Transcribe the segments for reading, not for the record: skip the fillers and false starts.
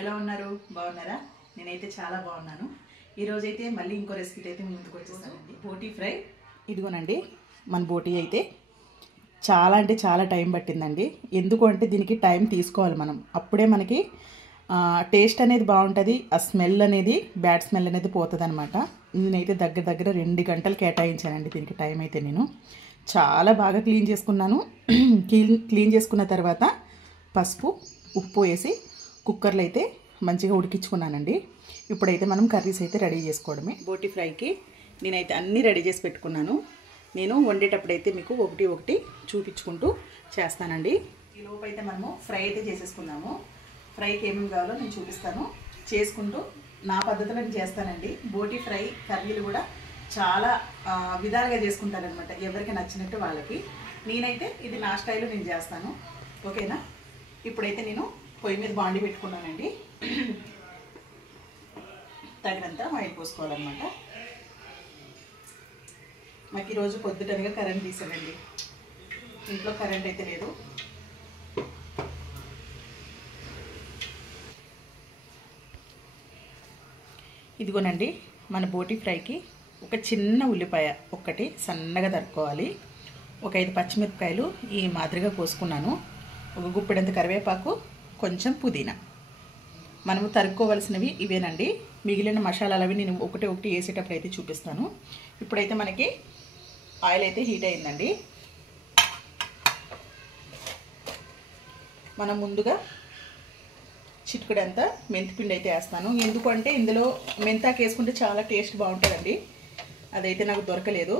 ఎలా ఉన్నారు? బాగున్నారా? నేనైతే చాలా బాగున్నాను. ఈ రోజు అయితే మళ్ళీ ఇంకో రెసిపీ అయితే ముందుకు వచ్చేసానండి. బోటీ ఫ్రై. ఇదిగోనండి మన బోటీ అయితే చాలా అంటే చాలా టైం పట్టిందండి. ఎందుకు అంటే దీనికి టైం తీసుకోవాలి మనం, అప్పుడే మనకి టేస్ట్ అనేది బాగుంటుంది. ఆ స్మెల్ అనేది, బ్యాడ్ స్మెల్ అనేది పోతుంది అనమాట. నేనైతే దగ్గర దగ్గర 2 గంటలు కేటాయించానండి దీనికి టైం అయితే. నేను చాలా బాగా క్లీన్ చేసుకున్నాను. క్లీన్ చేసుకున్న తర్వాత పసుపు ఉప్పు వేసి కుక్కర్లో అయితే మంచిగా ఉడికించుకున్నానండి. ఇప్పుడైతే మనం కర్రీస్ అయితే రెడీ చేసుకోవడమే. బోటీ ఫ్రైకి నేనైతే అన్నీ రెడీ చేసి పెట్టుకున్నాను. నేను వండేటప్పుడు అయితే మీకు ఒకటి ఒకటి చూపించుకుంటూ చేస్తానండి. ఈ లోపు అయితే మనము ఫ్రై అయితే చేసేసుకుందాము. ఫ్రైకి ఏమేమి కావాలో నేను చూపిస్తాను, చేసుకుంటూ నా పద్ధతిలో నేను చేస్తానండి. బోటీ ఫ్రై కర్రీలు కూడా చాలా విధాలుగా చేసుకుంటారనమాట, ఎవరికి నచ్చినట్టు వాళ్ళకి. నేనైతే ఇది నా స్టైల్లో నేను చేస్తాను. ఓకేనా? ఇప్పుడైతే నేను పొయ్యి మీద బాండి పెట్టుకున్నానండి. తగినంత ఆయిల్ పోసుకోవాలన్నమాట. మాకు ఈరోజు పొద్దుటనగా కరెంట్ తీసానండి. ఇంట్లో కరెంట్ అయితే లేదు. ఇదిగోనండి మన బోటీ ఫ్రైకి ఒక చిన్న ఉల్లిపాయ ఒక్కటి సన్నగా తరుక్కోవాలి. ఒక 5 పచ్చిమిరపకాయలు ఈ మాదిరిగా కోసుకున్నాను. ఒక గుప్పెడంత కరివేపాకు, కొంచెం పుదీనా. మనము తరుక్కోవలసినవి ఇవేనండి. మిగిలిన మసాలాలు అవి నేను ఒకటి వేసేటప్పుడు అయితే చూపిస్తాను. ఇప్పుడైతే మనకి ఆయిల్ అయితే హీట్ అయిందండి. మనం ముందుగా చిటికెడంతా మెంతిపిండి అయితే వేస్తాను. ఎందుకంటే ఇందులో మెంతాకు వేసుకుంటే చాలా టేస్ట్ బాగుంటుందండి. అదైతే నాకు దొరకలేదు,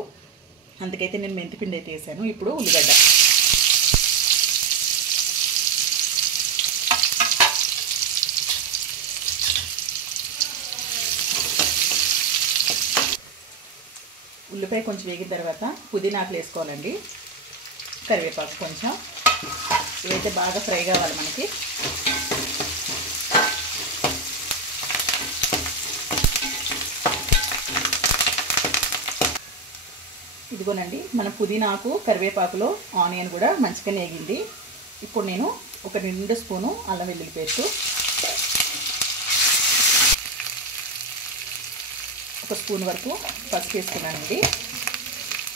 అందుకైతే నేను మెంతిపిండి అయితే వేసాను. ఇప్పుడు ఉల్లిగడ్డ. ఉల్లిపాయ కొంచెం వేగిన తర్వాత పుదీనాకులు వేసుకోవాలండి, కరివేపాకు కొంచెం. ఇవైతే బాగా ఫ్రై కావాలి మనకి. ఇదిగోనండి మన పుదీనాకు కరివేపాకులో ఆనియన్ కూడా మంచిగా వేగింది. ఇప్పుడు నేను ఒక 2 స్పూను అల్లం వెల్లుల్లి పేస్టు, 1 స్పూన్ వరకు పసుపు వేసుకున్నానండి.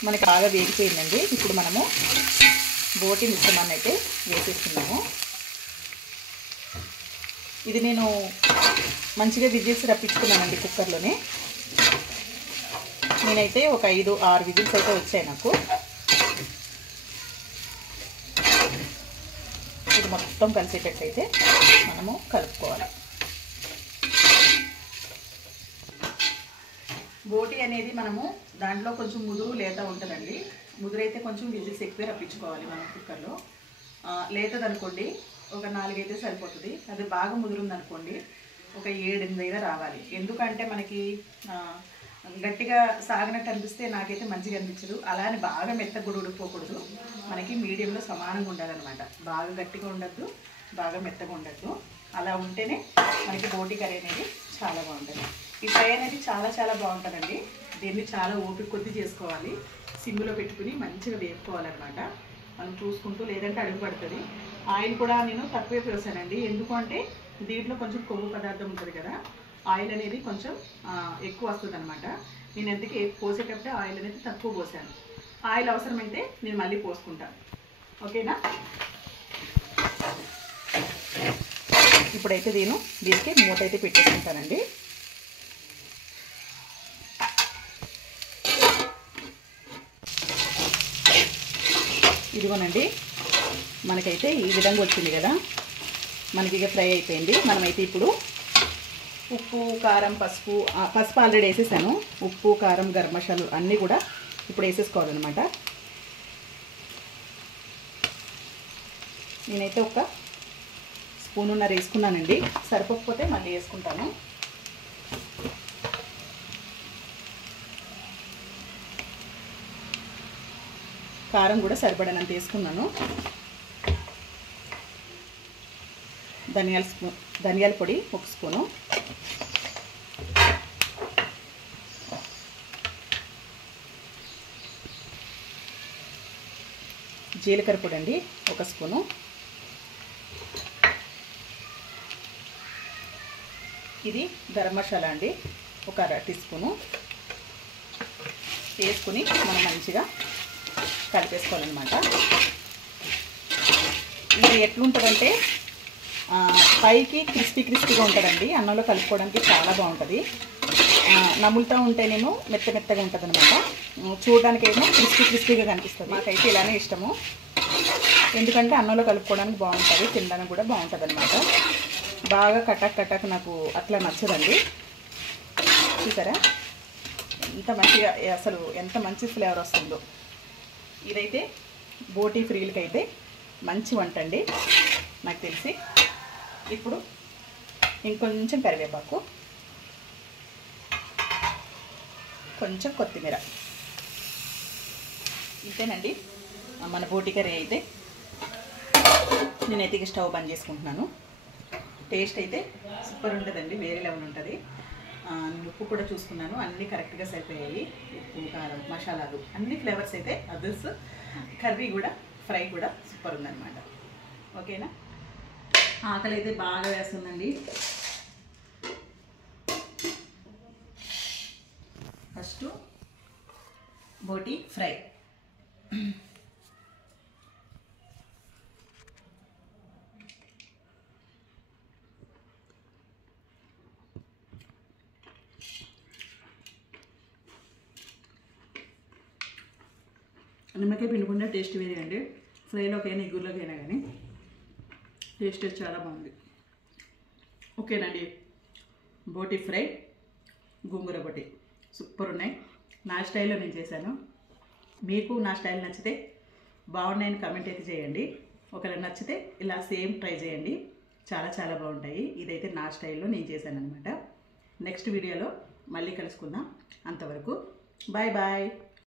మనకి బాగా వేగిపోయిందండి. ఇప్పుడు మనము బోటి మిశ్రమాన్ని అయితే వేసేస్తున్నాము. ఇది నేను మంచిగా విజిల్స్ రప్పించుకున్నానండి కుక్కర్లోనే. నేనైతే ఒక 5-6 విజిల్స్ అయితే వచ్చాయి నాకు. ఇది మొత్తం కలిసేటట్టయితే మనము కలుపుకోవాలి. బోటి అనేది మనము దాంట్లో కొంచెం ముదురు లేత ఉంటుందండి. ముదురు అయితే కొంచెం విజిల్స్ ఎక్కువ రప్పించుకోవాలి మనం కుక్కర్లో. లేతదనుకోండి ఒక 4 అయితే సరిపోతుంది. అది బాగా ముదురుందనుకోండి ఒక 7-8 అయినా రావాలి. ఎందుకంటే మనకి గట్టిగా సాగినట్టు అనిపిస్తే నాకైతే మంచిగా అనిపించదు. అలానే బాగా మెత్తగా కూడా ఉడికిపోకూడదు. మనకి మీడియంలో సమానంగా ఉండాలన్నమాట. బాగా గట్టిగా ఉండద్దు, బాగా మెత్తగా ఉండద్దు. అలా ఉంటేనే మనకి బోటి కర్రీ అనేది చాలా బాగుంటుంది. ఈ ఫ్రై అనేది చాలా చాలా బాగుంటుందండి. దీన్ని చాలా ఓపిక కొద్ది చేసుకోవాలి. సిమ్లో పెట్టుకుని మంచిగా వేపుకోవాలన్నమాట. మనం చూసుకుంటూ, లేదంటే అడుగు పడుతుంది. ఆయిల్ కూడా నేను తక్కువే పోసానండి. ఎందుకంటే దీంట్లో కొంచెం కొవ్వు పదార్థం ఉంటుంది కదా, ఆయిల్ అనేది కొంచెం ఎక్కువ వస్తుంది అనమాట. నేను ఎందుకు పోసేటప్పుడే ఆయిల్ అనేది తక్కువ పోసాను. ఆయిల్ అవసరమైతే నేను మళ్ళీ పోసుకుంటాను. ఓకేనా? ఇప్పుడైతే దీనికి మూత అయితే పెట్టేసుకుంటానండి. ఇదిగోనండి మనకైతే ఈ విధంగా వచ్చింది కదా, మనకి ఇక ఫ్రై అయిపోయింది. మనమైతే ఇప్పుడు ఉప్పు, కారం, పసుపు ఆల్రెడీ వేసేసాను. ఉప్పు, కారం, గరం మసాలాలు అన్నీ కూడా ఇప్పుడు వేసేసుకోవాలన్నమాట. నేనైతే ఒక స్పూనున్నర వేసుకున్నానండి. సరిపోకపోతే మళ్ళీ వేసుకుంటాను. కారం కూడా సరిపడనంత వేసుకున్నాను. ధనియాల పొడి 1 స్పూను, జీలకర్ర పొడి అండి 1 స్పూను, ఇది గరం మసాలా అండి, ఒక 1/2 టీ స్పూను వేసుకుని మనం మంచిగా కలిపేసుకోవాలన్నమాట. ఇది ఎట్లుంటుందంటే పైకి క్రిస్పీగా ఉంటుందండి, అన్నంలో కలుపుకోవడానికి చాలా బాగుంటుంది. నములుతూ ఉంటేనేమో మెత్తగా ఉంటుంది అనమాట, చూడడానికేమో క్రిస్పీగా కనిపిస్తుంది. మాకైతే ఇలానే ఇష్టము, ఎందుకంటే అన్నంలో కలుపుకోవడానికి బాగుంటుంది, తినడానికి కూడా బాగుంటుంది అనమాట. బాగా కటాక్ నాకు అట్లా నచ్చదండి. చూసారా ఎంత మంచిగా, అసలు ఎంత మంచి ఫ్లేవర్ వస్తుందో. ఇదైతే బోటీ ఫ్రీలకి అయితే మంచి వంట అండి నాకు తెలిసి. ఇప్పుడు ఇంకొంచెం కరివేపాకు, కొంచెం కొత్తిమీర, ఇంతేనండి మన బోటీ కర్రీ అయితే. నేనైతే ఇక స్టవ్ బంద్ చేసుకుంటున్నాను. టేస్ట్ అయితే సూపర్ ఉంటుందండి, వేరే లెవెల్ ఉంటుంది. నేను ఉప్పు కూడా చూసుకున్నాను, అన్నీ కరెక్ట్గా సరిపోయాయి. ఉప్పు, కారం, మసాలాలు అన్ని ఫ్లేవర్స్ అయితే అదర్స్. కర్రీ కూడా, ఫ్రై కూడా సూపర్ ఉందన్నమాట. ఓకేనా? ఆకలి అయితే బాగా వేస్తుందండి. ఫస్ట్ బోటీ ఫ్రై. నిమ్మకాయ పిండుకుండా టేస్ట్ వేరే అండి, ఫ్రైలోకైనా ఎగురులోకైనా కానీ టేస్ట్ చాలా బాగుంది. ఓకేనండి, బోటీ ఫ్రై, గోంగూర బోటీ సూపర్ ఉన్నాయి. నా స్టైల్లో నేను చేశాను. మీకు నా స్టైల్ నచ్చితే బాగున్నాయని కామెంట్ అయితే చేయండి. ఒకవేళ నచ్చితే ఇలా సేమ్ ట్రై చేయండి, చాలా బాగుంటాయి. ఇదైతే నా స్టైల్లో నేను చేశాను అనమాట. నెక్స్ట్ వీడియోలో మళ్ళీ కలుసుకుందాం. అంతవరకు బాయ్.